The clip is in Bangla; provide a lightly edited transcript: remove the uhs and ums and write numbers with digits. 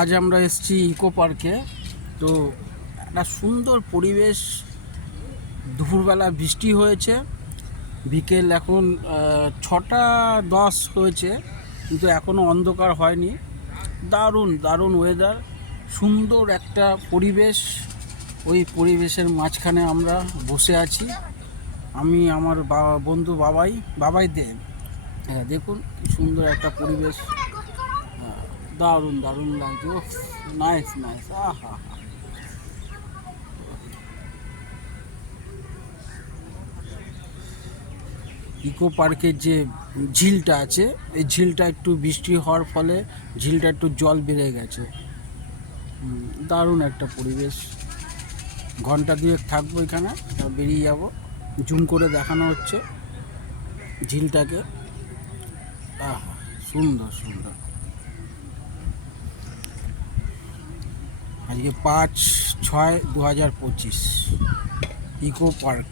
আজ আমরা এসেছি ইকো পার্কে। তো একটা সুন্দর পরিবেশ। দুপুরবেলা বৃষ্টি হয়েছে, বিকেল এখন 6:10 হয়েছে, কিন্তু এখনও অন্ধকার হয়নি। দারুণ দারুণ ওয়েদার, সুন্দর একটা পরিবেশ। ওই পরিবেশের মাঝখানে আমরা বসে আছি, আমি আমার বন্ধু বাবাই দেন। হ্যাঁ, দেখুন কি সুন্দর একটা পরিবেশ। দারুণ দারুণ লাগছে। নাইস নাইস, আহা। ইকো পার্কের যে ঝিলটা আছে, এই ঝিলটা একটু বৃষ্টি হওয়ার ফলে ঝিলটা একটু জল বেড়ে গেছে। দারুণ একটা পরিবেশ। ঘন্টা দুয়েক থাকবো এখানে, বেরিয়ে যাব। জুম করে দেখানো হচ্ছে ঝিলটাকে। আহা, সুন্দর সুন্দর। আজকে 5/6/2025, ইকো পার্ক।